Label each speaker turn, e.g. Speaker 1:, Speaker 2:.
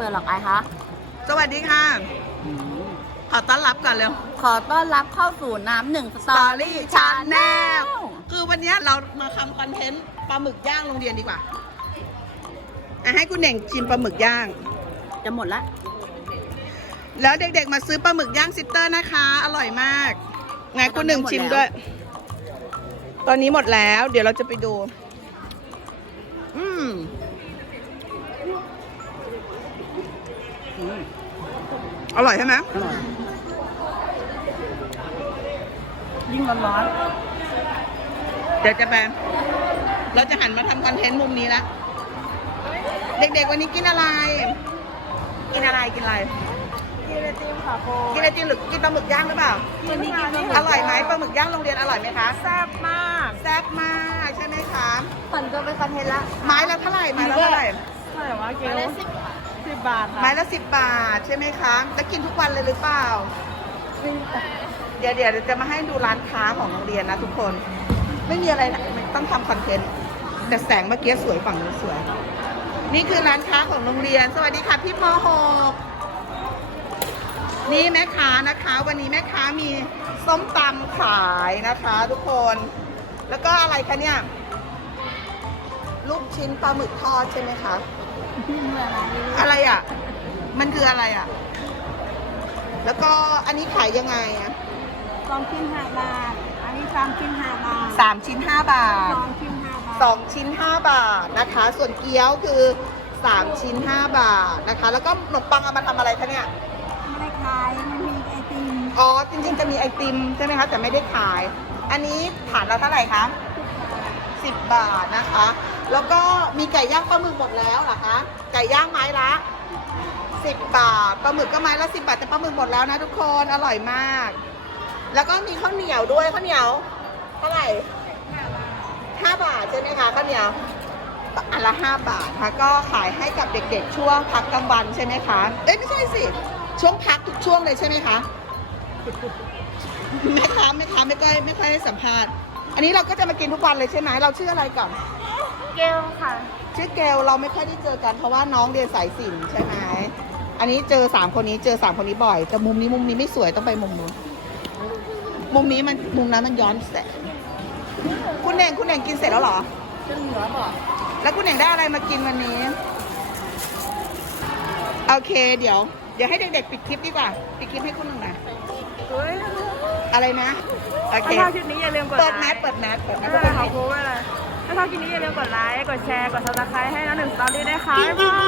Speaker 1: หรอกไอ้คะ
Speaker 2: สวัสดีค่ะขอต้อนรับก่อนเร็ว
Speaker 1: ขอต้อนรับเข้าสู่น้ำหนึ่งสตอรี่ชาแนล
Speaker 2: คือวันนี้เรามาทำคอนเทนต์ปลาหมึกย่างโรงเรียนดีกว่าให้คุณเน่งชิมปลาหมึกย่าง
Speaker 1: จะหมดละ
Speaker 2: แล้วเด็กๆมาซื้อปลาหมึกย่างซิสเตอร์นะคะอร่อยมากไงคุณหนึ่งชิมด้วยตอนนี้หมดแล้วเดี๋ยวเราจะไปดูอร่อยใช่ไหม
Speaker 1: ยิ่งร้อน
Speaker 2: เดี๋ยวจะแปเราจะหันมาทำคอนเทนต์มุมนี้ละเด็กๆวันนี้กินอะไรกินอะไรกินไอติมค่ะโคกินไอติมหรือกินปลาหมึกย่างหรือเปล่า
Speaker 1: วันนี้กิน
Speaker 2: อร่อยไหมปลาหมึกย่างโรงเรียนอร่อยไหมคะ
Speaker 1: แซ่บมาก
Speaker 2: แซ่บมากใช่ไหมคะ
Speaker 1: ฝันก็เป็นคอนเทนต์ละ
Speaker 2: ไม้ละเท่าไหร่ไม้ละเท่าไหร่
Speaker 1: เท่าไหร่วะเกล10 บาทค่ะ
Speaker 2: ไม้ละ10 บาทใช่ไหมคะแล้วกินทุกวันเลยหรือเปล่าเดี๋ยวจะมาให้ดูร้านค้าของโรงเรียนนะทุกคนไม่มีอะไรต้องทำคอนเทนต์แต่แสงเมื่อกี้สวยฝั่งนู้นสวยนี่คือร้านค้าของโรงเรียนสวัสดีค่ะพี่ม.6 นี่แม่ค้านะคะวันนี้แม่ค้ามีส้มตำขายนะคะทุกคนแล้วก็อะไรคะเนี่ยลูกชิ้นปลาหมึกทอดใช่ไหมคะอะไรอ่ะมันคืออะไรอ่ะแล้วก็อันนี้ขายยังไงอ่ะ
Speaker 1: 2 ชิ้น 5 บาทอันนี้3 ชิ้น 5 บาท
Speaker 2: 3 ชิ้น 5 บาท
Speaker 1: 2 ชิ้น 5 บาท
Speaker 2: 2 ชิ้น 5 บาทนะคะส่วนเกี๊ยวคือ3 ชิ้น 5 บาทนะคะแล้วก็ขนมปังเอามาทำอะไรคะเนี่ย
Speaker 1: ไม่ได้ขายมันมีไอติม
Speaker 2: อ๋อจริงๆจะมีไอติมใช่ไหมคะแต่ไม่ได้ขายอันนี้ถาดละเท่าไหร่คะ10 บาทนะคะแล้วก็มีไก่ย่างปลาหมึกหมดแล้วเหรอคะไก่ย่างไม้ละ10 บาทปลาหมึกก็ไม้ละ10 บาทแต่ปลาหมึกหมดแล้วนะทุกคนอร่อยมากแล้วก็มีข้าวเหนียวด้วยข้าวเหนียวเท่าไหร่5 บาทใช่ไหมคะข้าวเหนียวอันละ5 บาทค่ะก็ขายให้กับเด็กๆช่วงพักกลางวันใช่ไหมคะเอ้ยไม่ใช่สิช่วงพักทุกช่วงเลยใช่ไหมคะแม่ค้าไม่ค่อยให้สัมภาษณ์อันนี้เราก็จะมากินทุกวันเลยใช่ไหมเราชื่ออะไรก่อน
Speaker 1: เกลค่ะ
Speaker 2: ชื่อเกลเราไม่ค่อยได้เจอกันเพราะว่าน้องเรียนสายศิลป์ใช่ไหมอันนี้เจอ3 คนนี้เจอ3 คนนี้บ่อยแต่มุมนี้ไม่สวยต้องไปมุมนู้นมุมนั้นมันย้อนแสงคุณเน่งกินเสร็จแล้วเหรอ
Speaker 1: จะเหลือบ่
Speaker 2: แล้วคุณเน่งได้อะไรมากินวันนี้โอเคเดี๋ยวให้เด็กๆปิดคลิปดีกว่าปิดคลิปให้คุณหนึ่งนะอะไรนะโอเค
Speaker 1: ถ้าชอบคลิปนี้อย่าลืมกดไลค์
Speaker 2: เปิดแมส
Speaker 1: ขอโพสต์ไว้เลยถ้าชอบคลิปนี้อย่าลืมกดไลค์กดแชร์กด Subscribe ให้น้องหนึ่งสตอรี่ด้วยค่ะ